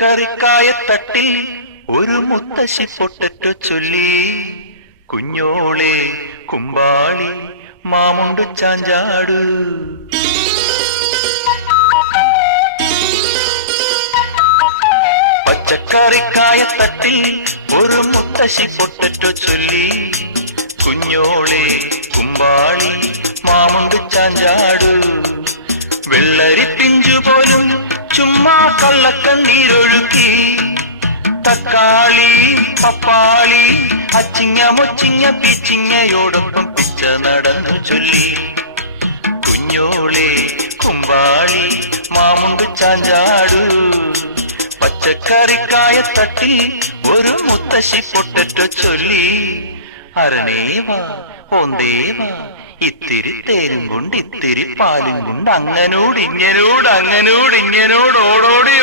പച്ചക്കറിക്കായത്തട്ടിൽ ഒരു മുത്തശ്ശി പൊട്ടറ്റോ ചൊല്ലി, കുഞ്ഞോളെ കുമ്പാളി മാമുണ്ടു ചാഞ്ചാടു. പച്ചക്കറിക്കായത്തട്ടിൽ ഒരു മുത്തശ്ശി പൊട്ടറ്റോ ചൊല്ലി, കുഞ്ഞോളെ കുമ്പാളി മാമുണ്ടു ചാഞ്ചാടു. വെള്ളരി പിഞ്ചു പോലും ചുമ്മാ കള്ളക്കണ്ണീരൊഴുക്കി, തക്കാളി പപ്പാളി അച്ചിങ്ങ മൊച്ചിങ്ങ പീച്ചിങ്ങയോടൊപ്പം പിച്ച നടന്നു ചൊല്ലി, കുഞ്ഞോളെ കുമ്പാളി മാമുണ്ടു ചാഞ്ചാടു. പച്ചക്കറിക്കായത്തട്ടിൽ ഒരു മുത്തശ്ശി പൊട്ടറ്റോ ചൊല്ലി, അരണേവാ ഓന്തേവാ ഇത്തിരി തേരും കൊണ്ട് ഇത്തിരി പാലും കൊണ്ട് അങ്ങനോട് ഇങ്ങനോട് ഓടോടി